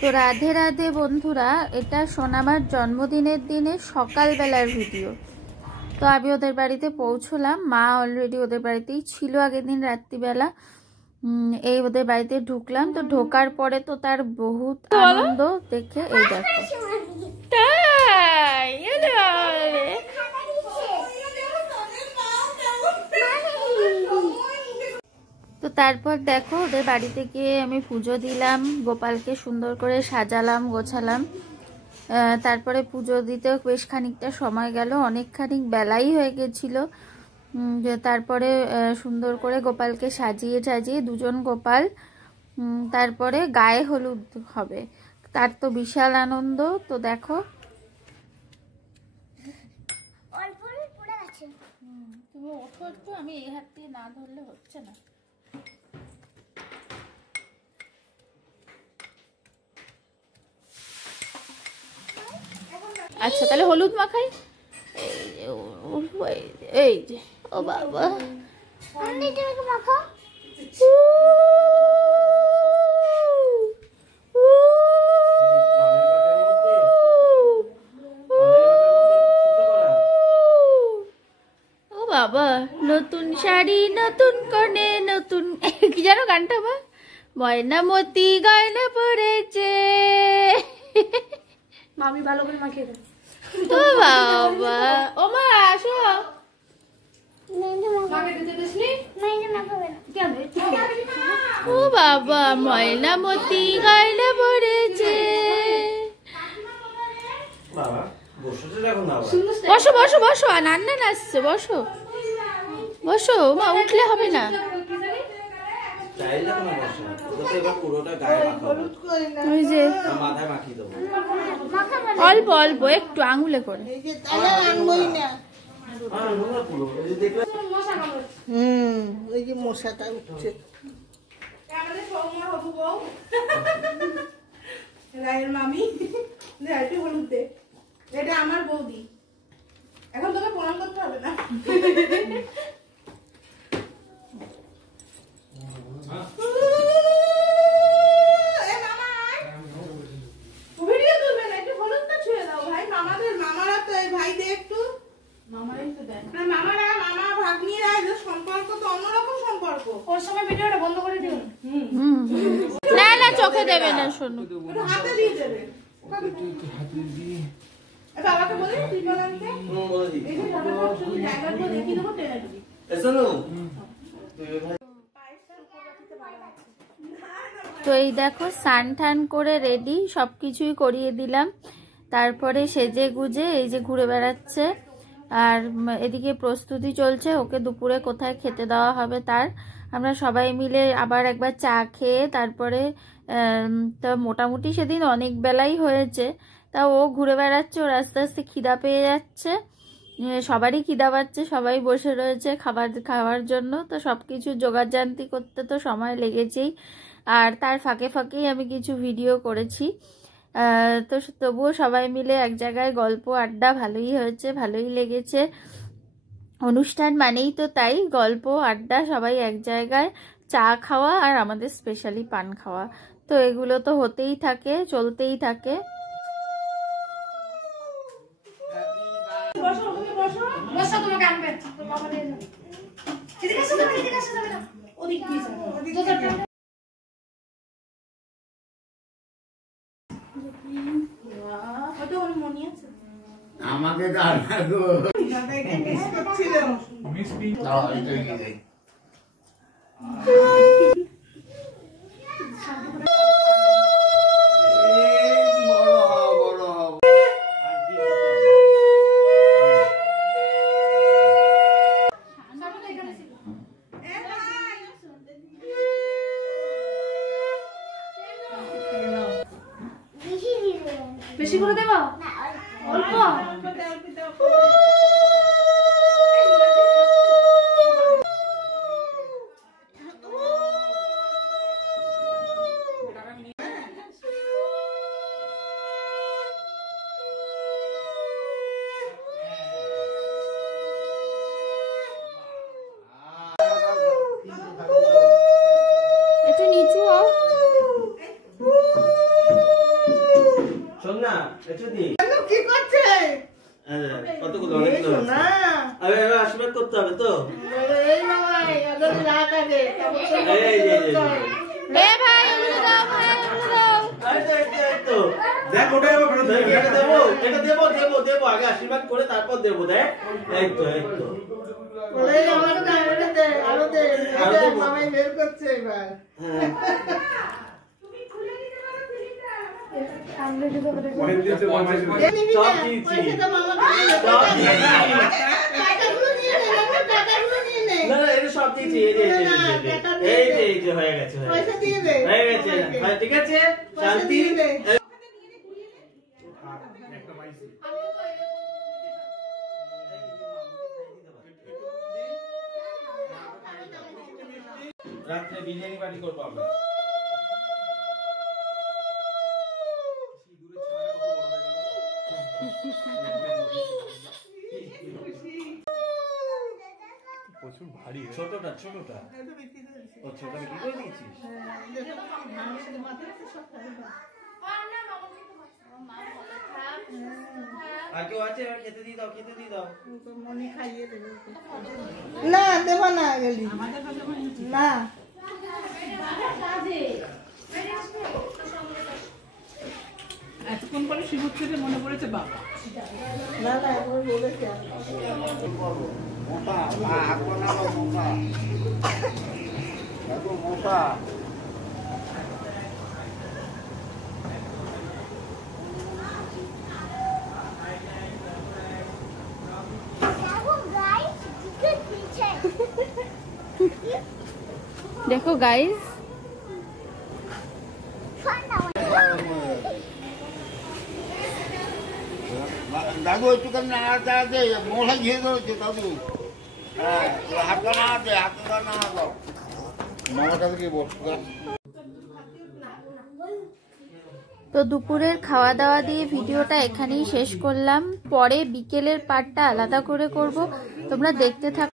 তো রাধে রাধে বন্ধুরা, এটা সোনামার জন্মদিনের দিনে সকালবেলার ভিডিও। তো আমি ওদের বাড়িতে পৌঁছলাম, মা অলরেডি ওদের বাড়িতেই ছিল আগের দিন রাত্রিবেলা। এই ওদের বাড়িতে ঢুকলাম, তো ঢোকার পরে তো তার বহুত আনন্দ দেখে এই দেখো। তো তারপর দেখো ওদের বাড়িতে গিয়ে আমি পুজো দিলাম, গোপালকে সুন্দর করে সাজালাম গোছালাম। তারপরে পুজো দিতেও বেশ খানিকটা সময় গেল, অনেক খানিক বেলাই হয়ে গেছিলো। তারপরে সুন্দর করে গোপালকে সাজিয়ে সাজিয়ে দুজন গোপাল, তারপরে গায়ে হলুদ হবে, তার তো বিশাল আনন্দ। তো দেখো তুমি ওঠো একটু, আমি এই হাত দিয়ে না ধরলে হচ্ছে না। আচ্ছা তাহলে হলুদ মাখাই। এই যে ও বাবা, ও বাবা, নতুন শাড়ি নতুন কনে নতুন, কি জানো গানটা বা, ময়নামতি গয়না পড়েছে। মামি ভালো করে মাখিয়ে দেয়। ও বাবা, ও মা আসো। ও বাবা, ময়নামতি গয়না পড়েছে। বসো বসো বসো, নান্না নাচছে, বসো বসো মা, উঠলে হবে না। ওই যে অল্প অল্প একটু আঙুলে করে। ওই যে মশাটা উঠছে। রায়ের মামি হলুদ দে, এটা আমার বৌদি। এখন তোকে প্রণাম করতে হবে না। না না, চোখে দেবে না, শোনো হাতে দিয়ে দেবে। বাবাকে বলে তুই বলাতে এই যে জায়গাটা দেখিয়ে দেবো, টেনে দিবি। তো এই দেখো স্নান টান করে রেডি, সবকিছুই করিয়ে দিলাম। তারপরে সেজে গুজে এই যে ঘুরে বেড়াচ্ছে, আর এদিকে প্রস্তুতি চলছে ওকে দুপুরে কোথায় খেতে দেওয়া হবে তার। আমরা সবাই মিলে আবার একবার চা খেয়ে তারপরে তা মোটামুটি সেদিন অনেক বেলাই হয়েছে, তা ও ঘুরে বেড়াচ্ছে, ওর আস্তে আস্তে খিদা পেয়ে যাচ্ছে, সবারই খিদা পাচ্ছে, সবাই বসে রয়েছে খাবার খাওয়ার জন্য। তো সব কিছু জোগাড়জান্তি করতে তো সময় লেগেছেই, আর তার ফাঁকে ফাঁকেই আমি কিছু ভিডিও করেছি। তো তবুও সবাই মিলে এক জায়গায় গল্প আড্ডা ভালোই হয়েছে, ভালোই লেগেছে। অনুষ্ঠান মানেই তো তাই, গল্প আড্ডা, সবাই এক জায়গায়, চা খাওয়া আর আমাদের স্পেশালি পান খাওয়া, তো এগুলো তো হতেই থাকে, চলতেই থাকে। আমাকে বেশি করে দেব, অল্প কি করছে? কতগুলো অনেকগুলো না আরে এবার আশীর্বাদ করতে হবে তো এই বাবা এদের রাগ আছে এই যে এ ভাই ওগুলো দাও ভাই ওগুলো দাও এই তো দেখ ওটা এবার ফেরত দেব এটা দেব আগে আশীর্বাদ করে তারপর দেব দেখ এই তো বলে আমার কাছে দে আলো দে মামাই বের করছে এবার তুমি খুলে দিতে পারো ফিলিটা আমরা দিতে পারো অনেক দিন থেকে মামাই সব দিয়েছি পয়সা মামা টাকাগুলো নিয়ে নে না এটা সব দিয়েছি এই যে হয়ে গেছে পয়সা দিয়ে দে হয়ে গেছে হ্যাঁ ঠিক আছে শান্তি রাত্রে বিরিয়ানি পার্টি করবো আমরা প্রচুর ভারী ছোটটা ও ছোটটা কি করে দিয়েছিস আর কেউ আছে এবার খেতে দিয়ে দাও মনে খাইয়ে দেবে না দেবা না গেলি না এতক্ষণ পরে শিবুর থেকে মনে পড়েছে বাবা না না এখন বলেছে মোটা মোটা देखो गाइस दादू चिकन आता दे मोठा घे दो दादू हात ना दे हात ना दो মামার কাছে কি বসবো তো দুপুরের খাওয়া দাওয়া দিয়ে ভিডিওটা এখানেই শেষ করলাম পরে বিকেলের পার্টটা আলাদা করে করব তোমরা দেখতে থাকো